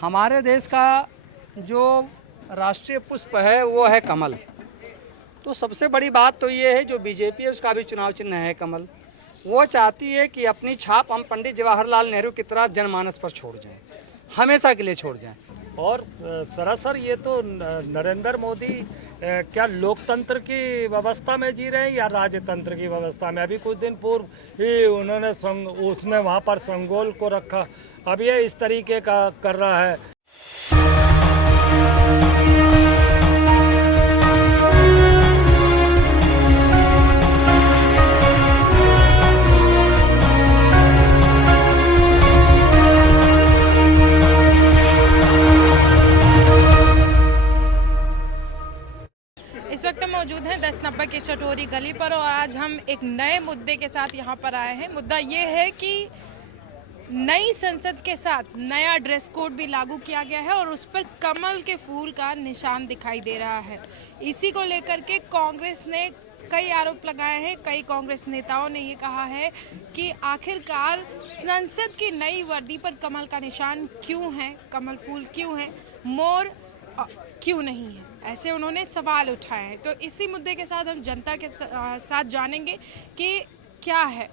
हमारे देश का जो राष्ट्रीय पुष्प है वो है कमल। तो सबसे बड़ी बात तो ये है जो बीजेपी है उसका भी चुनाव चिन्ह है कमल। वो चाहती है कि अपनी छाप हम पंडित जवाहरलाल नेहरू की तरह जनमानस पर छोड़ जाएं, हमेशा के लिए छोड़ जाएं। और सरासर ये तो नरेंद्र मोदी क्या लोकतंत्र की व्यवस्था में जी रहे हैं या राजतंत्र की व्यवस्था में? अभी कुछ दिन पूर्व ही उन्होंने उसने वहाँ पर संगोल को रखा, अब ये इस तरीके का कर रहा है। इस वक्त हम मौजूद हैं 10 नंबर की चटोरी गली पर और आज हम एक नए मुद्दे के साथ यहाँ पर आए हैं। मुद्दा ये है कि नई संसद के साथ नया ड्रेस कोड भी लागू किया गया है और उस पर कमल के फूल का निशान दिखाई दे रहा है। इसी को लेकर के कांग्रेस ने कई आरोप लगाए हैं। कई कांग्रेस नेताओं ने ये कहा है कि आखिरकार संसद की नई वर्दी पर कमल का निशान क्यों है, कमल फूल क्यों है, मोर क्यों नहीं है, ऐसे उन्होंने सवाल उठाए हैं। तो इसी मुद्दे के साथ हम जनता के साथ जानेंगे कि क्या है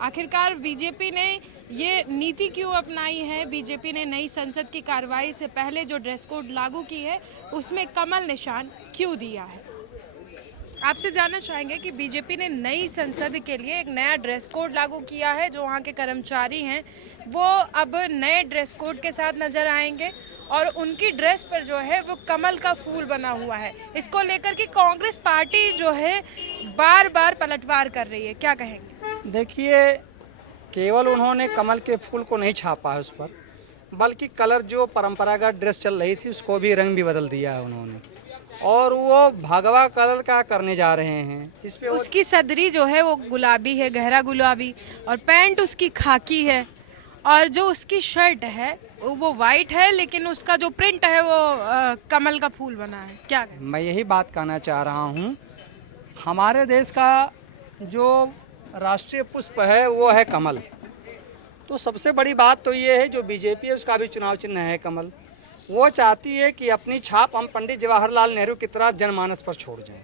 आखिरकार बीजेपी ने ये नीति क्यों अपनाई है। बीजेपी ने नई संसद की कार्रवाई से पहले जो ड्रेस कोड लागू की है उसमें कमल निशान क्यों दिया है। आपसे जानना चाहेंगे कि बीजेपी ने नई संसद के लिए एक नया ड्रेस कोड लागू किया है। जो वहाँ के कर्मचारी हैं वो अब नए ड्रेस कोड के साथ नजर आएंगे और उनकी ड्रेस पर जो है वो कमल का फूल बना हुआ है। इसको लेकर के कांग्रेस पार्टी जो है बार बार पलटवार कर रही है, क्या कहेंगे? देखिए, केवल उन्होंने कमल के फूल को नहीं छापा है उस पर, बल्कि कलर जो परंपरागत ड्रेस चल रही थी उसको भी रंग भी बदल दिया है उन्होंने, और वो भगवा कलर का करने जा रहे हैं जिसपे उसकी सदरी जो है वो गुलाबी है, गहरा गुलाबी, और पैंट उसकी खाकी है और जो उसकी शर्ट है वो वाइट है, लेकिन उसका जो प्रिंट है वो कमल का फूल बना है। क्या कहें? मैं यही बात कहना चाह रहा हूँ, हमारे देश का जो राष्ट्रीय पुष्प है वो है कमल। तो सबसे बड़ी बात तो ये है जो बीजेपी है उसका भी चुनाव चिन्ह है कमल। वो चाहती है कि अपनी छाप हम पंडित जवाहरलाल नेहरू की तरह जनमानस पर छोड़ जाएं,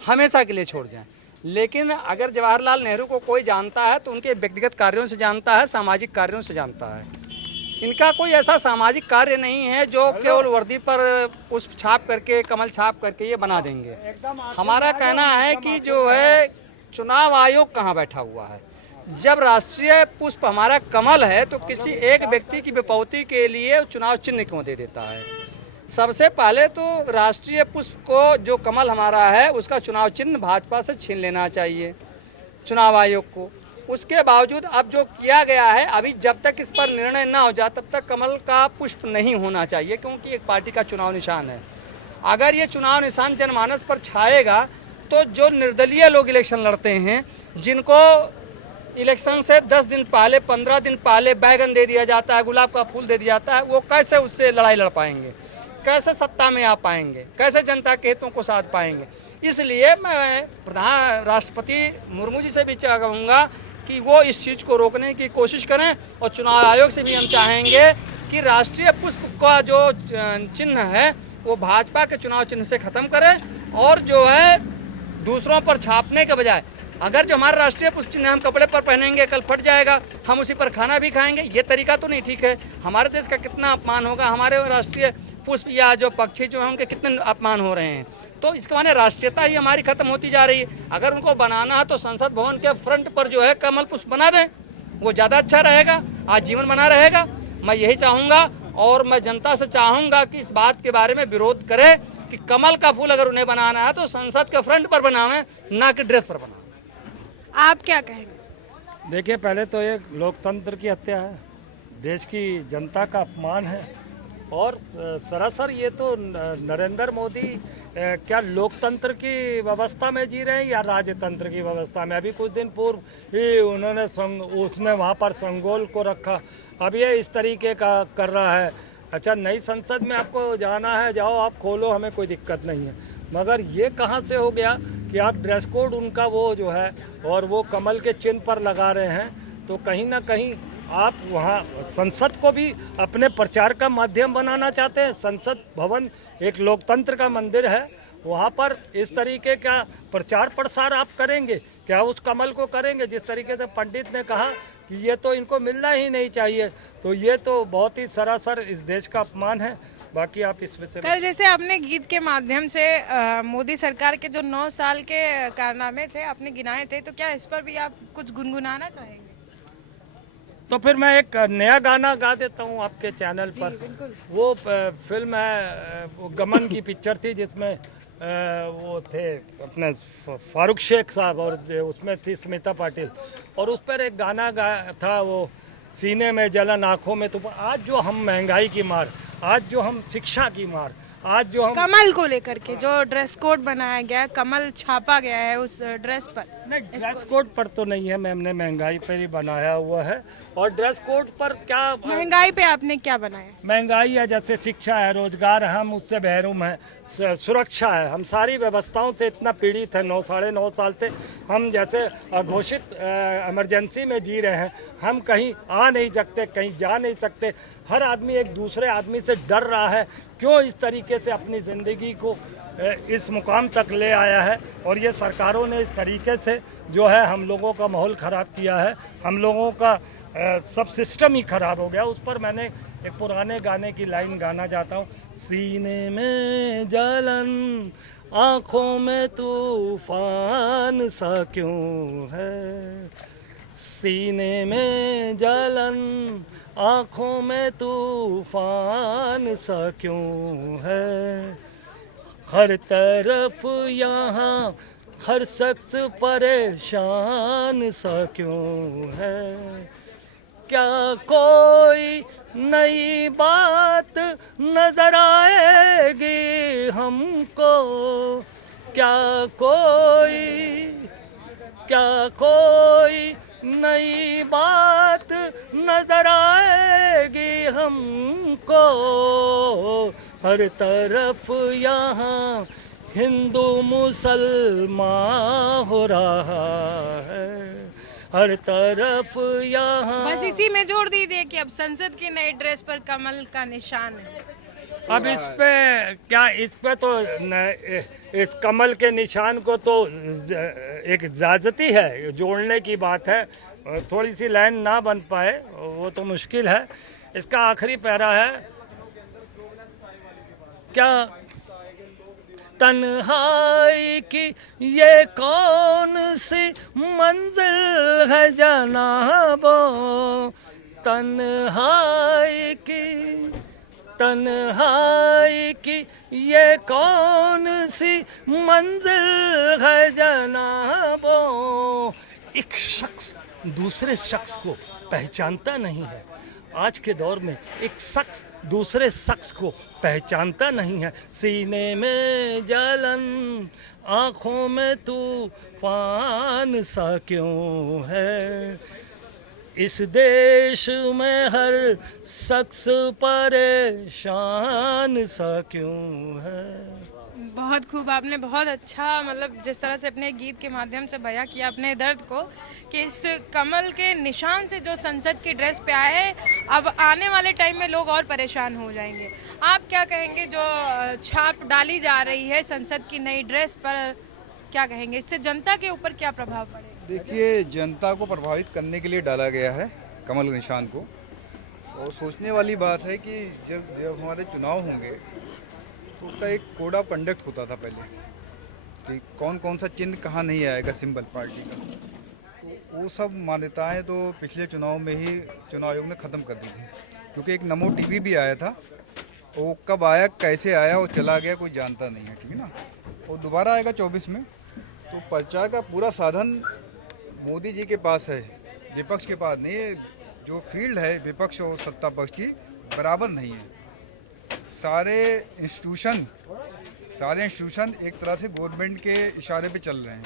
हमेशा के लिए छोड़ जाएं। लेकिन अगर जवाहरलाल नेहरू को कोई जानता है तो उनके व्यक्तिगत कार्यों से जानता है, सामाजिक कार्यों से जानता है। इनका कोई ऐसा सामाजिक कार्य नहीं है जो केवल वर्दी पर पुष्प छाप करके, कमल छाप करके ये बना देंगे। हमारा कहना है कि जो है चुनाव आयोग कहाँ बैठा हुआ है। जब राष्ट्रीय पुष्प हमारा कमल है तो किसी एक व्यक्ति की विपौती के लिए चुनाव चिन्ह क्यों दे देता है? सबसे पहले तो राष्ट्रीय पुष्प को जो कमल हमारा है उसका चुनाव चिन्ह भाजपा से छीन लेना चाहिए चुनाव आयोग को। उसके बावजूद अब जो किया गया है, अभी जब तक इस पर निर्णय ना हो जाए तब तक कमल का पुष्प नहीं होना चाहिए, क्योंकि एक पार्टी का चुनाव निशान है। अगर ये चुनाव निशान जनमानस पर छाएगा तो जो निर्दलीय लोग इलेक्शन लड़ते हैं, जिनको इलेक्शन से 10 दिन पहले, 15 दिन पहले बैगन दे दिया जाता है, गुलाब का फूल दे दिया जाता है, वो कैसे उससे लड़ाई लड़ पाएंगे, कैसे सत्ता में आ पाएंगे, कैसे जनता के हितों को साध पाएंगे। इसलिए मैं राष्ट्रपति मुर्मू जी से भी कहूँगा कि वो इस चीज़ को रोकने की कोशिश करें, और चुनाव आयोग से भी हम चाहेंगे कि राष्ट्रीय पुष्प का जो चिन्ह है वो भाजपा के चुनाव चिन्ह से ख़त्म करें, और जो है दूसरों पर छापने के बजाय, अगर जो हमारा राष्ट्रीय पुष्प चिन्ह हम कपड़े पर पहनेंगे कल फट जाएगा, हम उसी पर खाना भी खाएंगे, ये तरीका तो नहीं ठीक है। हमारे देश का कितना अपमान होगा, हमारे राष्ट्रीय पुष्प या जो पक्षी जो हैं उनके कितने अपमान हो रहे हैं। तो इसके माने राष्ट्रीयता ही हमारी खत्म होती जा रही है। अगर उनको बनाना है तो संसद भवन के फ्रंट पर जो है कमल पुष्प बना दें, वो ज़्यादा अच्छा रहेगा, आजीवन बना रहेगा। मैं यही चाहूँगा, और मैं जनता से चाहूँगा कि इस बात के बारे में विरोध करें कि कमल का फूल अगर उन्हें बनाना है तो संसद के फ्रंट पर बनावें, ना कि ड्रेस पर बनावें। आप क्या कहेंगे? देखिए, पहले तो ये लोकतंत्र की हत्या है, देश की जनता का अपमान है, और सरासर ये तो नरेंद्र मोदी क्या लोकतंत्र की व्यवस्था में जी रहे हैं या राजतंत्र की व्यवस्था में? अभी कुछ दिन पूर्व ही उन्होंने उसने वहाँ पर संगोल को रखा, अब ये इस तरीके का कर रहा है। अच्छा, नई संसद में आपको जाना है, जाओ, आप खोलो, हमें कोई दिक्कत नहीं है, मगर ये कहाँ से हो गया कि आप ड्रेस कोड उनका वो जो है और वो कमल के चिन्ह पर लगा रहे हैं? तो कहीं ना कहीं आप वहाँ संसद को भी अपने प्रचार का माध्यम बनाना चाहते हैं। संसद भवन एक लोकतंत्र का मंदिर है, वहाँ पर इस तरीके का प्रचार प्रसार आप करेंगे क्या? उस कमल को करेंगे जिस तरीके से पंडित ने कहा कि ये तो इनको मिलना ही नहीं चाहिए, तो ये तो बहुत ही सरासर इस देश का अपमान है। बाकी आप इस विषय में कल जैसे आपने गीत के माध्यम से मोदी सरकार के जो 9 साल के कारनामे थे आपने गिनाए थे, तो क्या इस पर भी आप कुछ गुनगुनाना चाहेंगे? तो फिर मैं एक नया गाना गा देता हूँ आपके चैनल पर। बिल्कुल। वो फिल्म है, वो गमन की पिक्चर थी जिसमें वो थे अपने फारूक शेख साहब और उसमें थी स्मिता पाटिल, और उस पर एक गाना गाया था वो सीने में जलन आँखों में तूफान। आज जो हम महंगाई की मार, आज जो हम शिक्षा की मार, आज जो हम कमल को लेकर के जो ड्रेस कोड बनाया गया है, कमल छापा गया है उस ड्रेस पर। नहीं, ड्रेस कोड पर तो नहीं है मैम, ने महंगाई पर ही बनाया हुआ है। और ड्रेस कोड पर क्या महंगाई पे आपने क्या बनाया? महंगाई है, जैसे शिक्षा है, रोजगार है, हम उससे महरूम हैं, सुरक्षा है, हम सारी व्यवस्थाओं से इतना पीड़ित है। 9 साल से हम जैसे घोषित इमरजेंसी में जी रहे हैं। हम कहीं आ नहीं सकते, कहीं जा नहीं सकते। हर आदमी एक दूसरे आदमी से डर रहा है। क्यों इस तरीके से अपनी ज़िंदगी को इस मुकाम तक ले आया है? और ये सरकारों ने इस तरीके से जो है हम लोगों का माहौल ख़राब किया है, हम लोगों का सब सिस्टम ही ख़राब हो गया। उस पर मैंने एक पुराने गाने की लाइन गाना चाहता हूँ। सीने में जलन आँखों में तूफान सा क्यों है, सीने में जलन आँखों में तूफान सा क्यों है, हर तरफ यहाँ हर शख्स परेशान सा क्यों है, क्या कोई नई बात नजर आएगी हमको, क्या कोई नई बात नजर आएगी हमको, हर तरफ यहाँ हिंदू मुसलमान हो रहा है, हर तरफ यहाँ। बस इसी में जोड़ दीजिए कि अब संसद की नई ड्रेस पर कमल का निशान है। अब इस पे क्या, इस पे तो इस कमल के निशान को तो एक इजाज़ती है, जोड़ने की बात है। थोड़ी सी लाइन ना बन पाए वो तो मुश्किल है। इसका आखिरी पैरा है, क्या तन्हाई की ये कौन सी मंजिल है जनाबो, तन्हाई की ये कौन सी मंजिल है जनाबो, एक शख्स दूसरे शख्स को पहचानता नहीं है। आज के दौर में एक शख्स दूसरे शख्स को पहचानता नहीं है। सीने में जलन आँखों में तूफान सा क्यों है, इस देश में हर शख्स परेशान सा क्यों है। बहुत खूब, आपने बहुत अच्छा मतलब जिस तरह से अपने गीत के माध्यम से बयां किया अपने दर्द को, कि इस कमल के निशान से जो संसद की ड्रेस पे आए हैं, अब आने वाले टाइम में लोग और परेशान हो जाएंगे। आप क्या कहेंगे, जो छाप डाली जा रही है संसद की नई ड्रेस पर, क्या कहेंगे, इससे जनता के ऊपर क्या प्रभाव पड़ेगा? देखिए, जनता को प्रभावित करने के लिए डाला गया है कमल निशान को, और सोचने वाली बात है कि जब हमारे चुनाव होंगे तो उसका एक कोड ऑफ कंडक्ट होता था पहले कि कौन कौन सा चिन्ह कहाँ नहीं आएगा सिंबल पार्टी का, तो वो सब मान्यताएं तो पिछले चुनाव में ही चुनाव आयोग ने ख़त्म कर दी थी। क्योंकि एक नमो टीवी भी आया था, वो कब आया कैसे आया वो चला गया कोई जानता नहीं है, ठीक है ना। वो दोबारा आएगा 24 में। तो प्रचार का पूरा साधन मोदी जी के पास है, विपक्ष के पास नहीं है। जो फील्ड है विपक्ष और सत्ता पक्ष की बराबर नहीं है। सारे इंस्टीट्यूशन एक तरह से गवर्नमेंट के इशारे पे चल रहे हैं।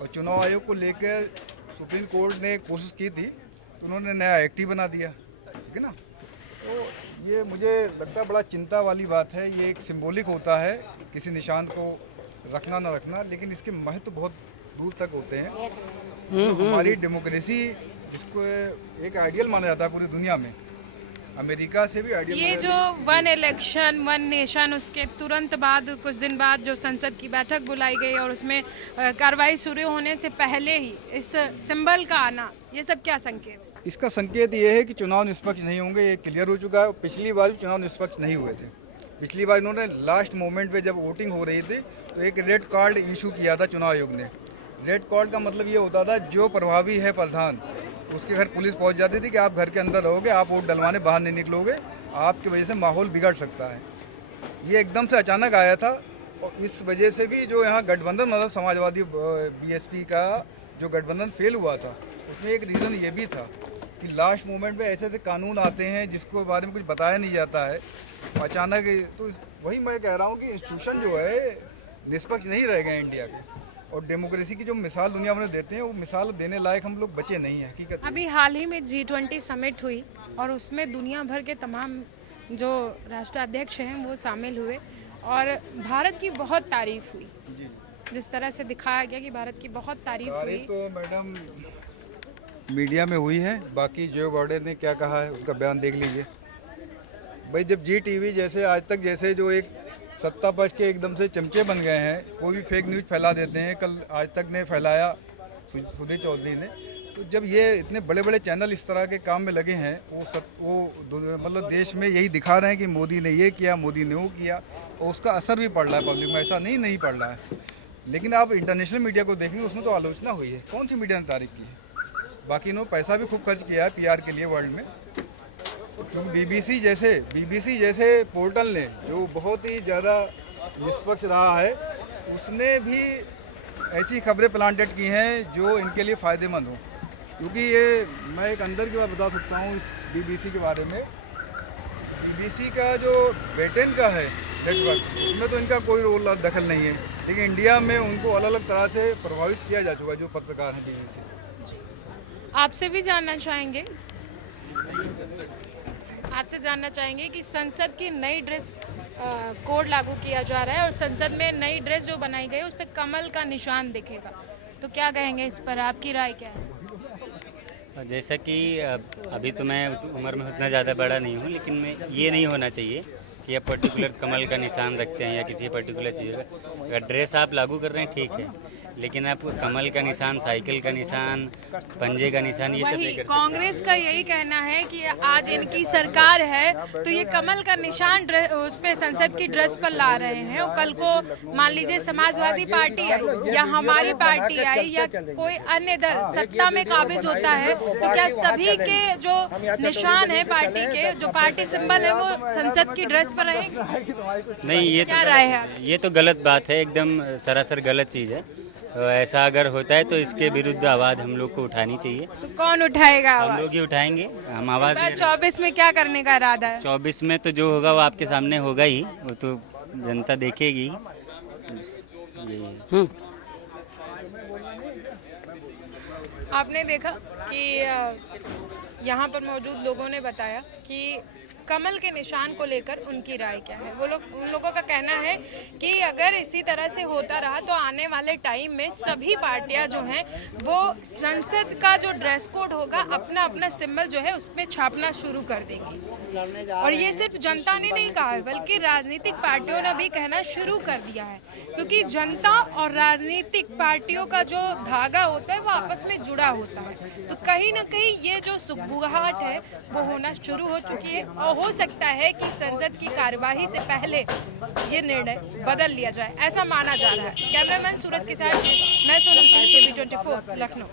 और चुनाव आयोग को लेकर सुप्रीम कोर्ट ने कोशिश की थी, तो उन्होंने नया एक्ट ही बना दिया, ठीक है ना। तो ये मुझे लगता है बड़ा चिंता वाली बात है। ये एक सिंबॉलिक होता है किसी निशान को रखना ना रखना, लेकिन इसके महत्व बहुत दूर तक होते हैं। जो हमारी डेमोक्रेसी जिसको एक आइडियल माना जाता है पूरी दुनिया में, अमेरिका से भी आइडियल ये जो वन इलेक्शन वन नेशन, उसके तुरंत बाद कुछ दिन बाद जो संसद की बैठक बुलाई गई और उसमें कार्रवाई शुरू होने से पहले ही इस सिंबल का आना, ये सब क्या संकेत है? इसका संकेत ये है कि चुनाव निष्पक्ष नहीं होंगे, ये क्लियर हो चुका है। पिछली बार भी चुनाव निष्पक्ष नहीं हुए थे। पिछली बार इन्होंने लास्ट मोमेंट पे जब वोटिंग हो रही थी तो एक रेड कार्ड इशू किया था चुनाव आयोग ने। रेड कार्ड का मतलब ये होता था जो प्रभावी है प्रधान, उसके घर पुलिस पहुंच जाती थी कि आप घर के अंदर रहोगे, आप वोट डलवाने बाहर नहीं निकलोगे, आपकी वजह से माहौल बिगड़ सकता है। ये एकदम से अचानक आया था और इस वजह से भी जो यहाँ गठबंधन मतलब समाजवादी बीएसपी का जो गठबंधन फेल हुआ था, उसमें एक रीज़न ये भी था कि लास्ट मोमेंट पे ऐसे ऐसे कानून आते हैं जिसको बारे में कुछ बताया नहीं जाता है अचानक। तो वही मैं कह रहा हूँ कि इंस्टीट्यूशन जो है निष्पक्ष नहीं रह गए इंडिया के, और डेमोक्रेसी की जो मिसाल दुनिया भर में देते हैं वो मिसाल देने लायक हम लोग बचे नहीं हैं हकीकत। अभी हाल ही में G20 समिट हुई और उसमें दुनिया भर के तमाम जो राष्ट्राध्यक्ष हैं वो शामिल हुए और भारत की बहुत तारीफ हुई। जिस तरह से दिखाया गया कि भारत की बहुत तारीफ हुई। तो मैडम मीडिया में हुई है, बाकी जो बाइडेन ने क्या कहा है उसका बयान देख लीजिए। भाई जब GTV जैसे आज तक जैसे जो एक सत्ता पक्ष के एकदम से चमचे बन गए हैं, कोई भी फेक न्यूज़ फैला देते हैं। कल आज तक ने फैलाया सुधीर चौधरी ने, तो जब ये इतने बड़े बड़े चैनल इस तरह के काम में लगे हैं वो मतलब देश में यही दिखा रहे हैं कि मोदी ने ये किया, मोदी ने वो किया, और उसका असर भी पड़ रहा है पब्लिक में। ऐसा नहीं पड़ रहा है। लेकिन आप इंटरनेशनल मीडिया को देखेंगे उसमें तो आलोचना हुई है। कौन सी मीडिया ने तारीफ की है? बाकी इन्होंने पैसा भी खूब खर्च किया है PR के लिए वर्ल्ड में, क्योंकि BBC जैसे पोर्टल ने जो बहुत ही ज़्यादा निष्पक्ष रहा है, उसने भी ऐसी खबरें प्लांटेड की हैं जो इनके लिए फ़ायदेमंद हों। क्योंकि ये मैं एक अंदर की बात बता सकता हूँ इस BBC के बारे में। BBC का जो ब्रिटेन का है नेटवर्क, उसमें तो इनका कोई रोल दखल नहीं है, लेकिन इंडिया में उनको अलग अलग तरह से प्रभावित किया जा चुका है जो पत्रकार हैं BBC। आपसे भी जानना चाहेंगे कि संसद की नई ड्रेस कोड लागू किया जा रहा है और संसद में नई ड्रेस जो बनाई गई है उस पर कमल का निशान दिखेगा, तो क्या कहेंगे इस पर? आपकी राय क्या है? जैसा कि अभी तो मैं उम्र में उतना ज़्यादा बड़ा नहीं हूँ, लेकिन मैं ये नहीं होना चाहिए कि आप पर्टिकुलर कमल का निशान रखते हैं या किसी पर्टिकुलर चीज़ का। अगर ड्रेस आप लागू कर रहे हैं ठीक है, लेकिन आप कमल का निशान, साइकिल का निशान, पंजे का निशान ये सब नहीं कर सकते। कांग्रेस का यही कहना है कि आज इनकी सरकार है तो ये कमल का निशान उस पे संसद की ड्रेस पर ला रहे हैं, और कल को मान लीजिए समाजवादी पार्टी आई या हमारी पार्टी आई या कोई अन्य दल सत्ता में काबिज होता है, तो क्या सभी के जो निशान है पार्टी के, जो पार्टी सिंबल है, वो संसद की ड्रेस पर रहेंगे? नहीं, ये क्या राय है आपकी? ये तो गलत बात है, एकदम सरासर गलत चीज़ है। ऐसा अगर होता है तो इसके विरुद्ध आवाज़ हम लोग को उठानी चाहिए। तो कौन उठाएगा हम आवाज? लोग ही उठाएंगे, हम आवाज़। 2024 में क्या करने का इरादा है? 24 में तो जो होगा वो आपके सामने होगा ही, वो तो जनता देखेगी। यही है। आपने देखा कि यहाँ पर मौजूद लोगों ने बताया कि कमल के निशान को लेकर उनकी राय क्या है। उन लोगों का कहना है कि अगर इसी तरह से होता रहा तो आने वाले टाइम में सभी पार्टियां जो हैं वो संसद का जो ड्रेस कोड होगा अपना अपना सिंबल जो है उसमें छापना शुरू कर देंगी। और ये सिर्फ जनता ने नहीं कहा है, बल्कि राजनीतिक पार्टियों ने भी कहना शुरू कर दिया है, क्योंकि जनता और राजनीतिक पार्टियों का जो धागा होता है वो आपस में जुड़ा होता है। तो कहीं ना कहीं ये जो सुगबुगाहट है वो होना शुरू हो चुकी है, और हो सकता है कि संसद की कार्यवाही से पहले ये निर्णय बदल लिया जाए, ऐसा माना जा रहा है। कैमरामैन सूरज के साथ मैं सोनम सिंह, KB24 लखनऊ।